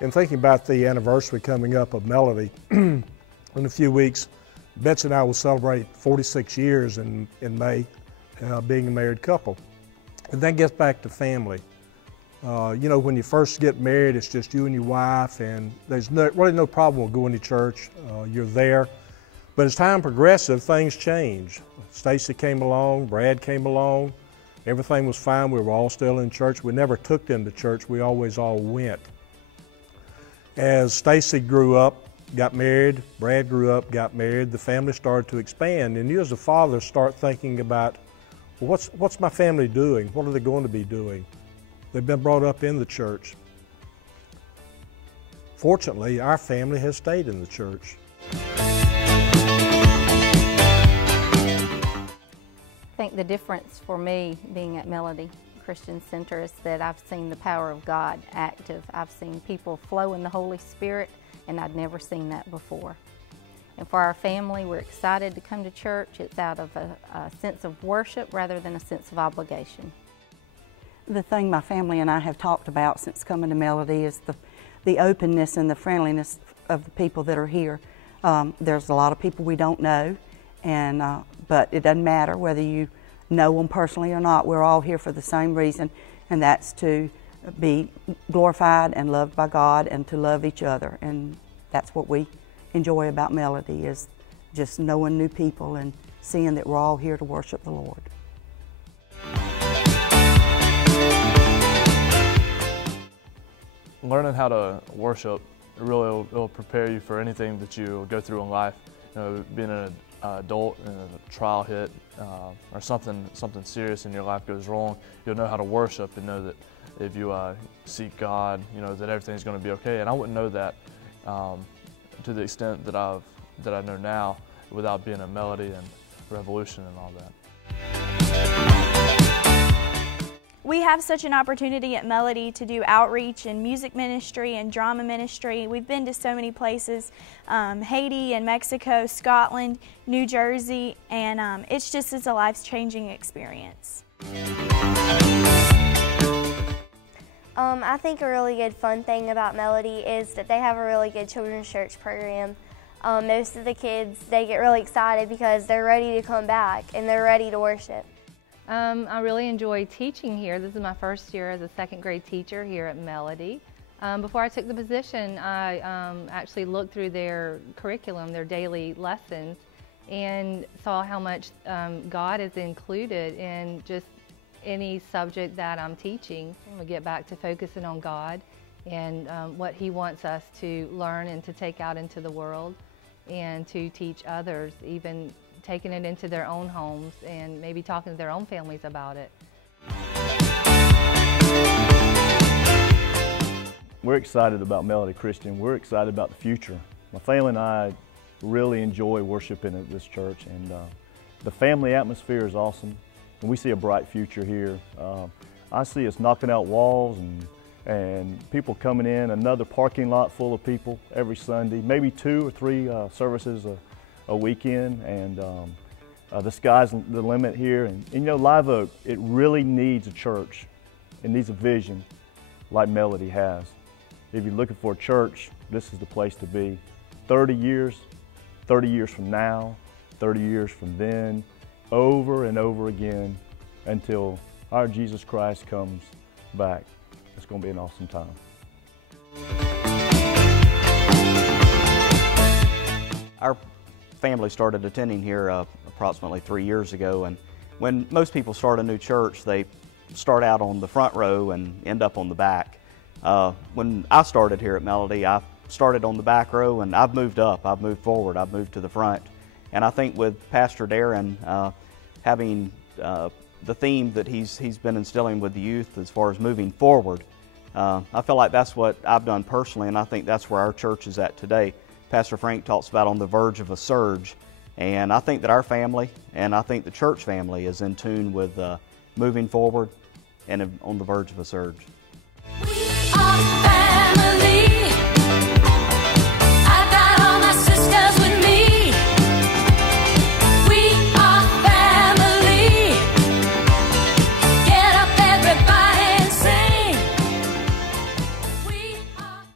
In thinking about the anniversary coming up of Melody, in a few weeks, Betsy and I will celebrate 46 years in May, being a married couple. And that gets back to family. You know, when you first get married, it's just you and your wife, and there's really no problem with going to church. You're there. But as time progresses, things change. Stacy came along, Brad came along. Everything was fine. We were all still in church. We never took them to church. We always all went. As Stacy grew up, got married, Brad grew up, got married, the family started to expand, and you as a father start thinking about, well, what's my family doing? What are they going to be doing? They've been brought up in the church. Fortunately, our family has stayed in the church. I think the difference for me being at Melody Christian Center is that I've seen the power of God active. I've seen people flow in the Holy Spirit, and I'd never seen that before. And for our family, we're excited to come to church. It's out of a sense of worship rather than a sense of obligation. The thing my family and I have talked about since coming to Melody is the openness and the friendliness of the people that are here. There's a lot of people we don't know, but it doesn't matter whether you know them personally or not. We're all here for the same reason, and that's to be glorified and loved by God and to love each other. And that's what we enjoy about Melody, is just knowing new people and seeing that we're all here to worship the Lord. Learning how to worship really will prepare you for anything that you go through in life. You know, being an adult and a trial hit or something serious in your life goes wrong, you'll know how to worship and know that if you seek God, you know that everything's going to be okay. And I wouldn't know that to the extent that I know now without being a Melody and Revolution and all that. We have such an opportunity at Melody to do outreach and music ministry and drama ministry. We've been to so many places, Haiti and Mexico, Scotland, New Jersey, and it's a life-changing experience. I think a really good fun thing about Melody is that they have a really good children's church program. Most of the kids, they get really excited because they're ready to come back and they're ready to worship. I really enjoy teaching here. This is my first year as a second grade teacher here at Melody. Before I took the position, I actually looked through their curriculum, their daily lessons, and saw how much God is included in just any subject that I'm teaching. We get back to focusing on God and what He wants us to learn and to take out into the world and to teach others, even taking it into their own homes and maybe talking to their own families about it. We're excited about Melody Christian. We're excited about the future. My family and I really enjoy worshiping at this church, and the family atmosphere is awesome, and we see a bright future here. I see us knocking out walls and people coming in, another parking lot full of people every Sunday, maybe 2 or 3 services a weekend, and the sky's the limit here. And you know, Live Oak, it really needs a church. It needs a vision like Melody has. If you're looking for a church, this is the place to be. 30 years from now, 30 years from then, over and over again until our Jesus Christ comes back. It's going to be an awesome time. Our family started attending here approximately 3 years ago, and when most people start a new church, they start out on the front row and end up on the back. When I started here at Melody, I started on the back row, and I've moved up, I've moved forward, I've moved to the front. And I think with Pastor Darren having the theme that he's been instilling with the youth as far as moving forward, I feel like that's what I've done personally, and I think that's where our church is at today. Pastor Frank talks about on the verge of a surge, and I think that our family and I think the church family is in tune with moving forward and on the verge of a surge. We are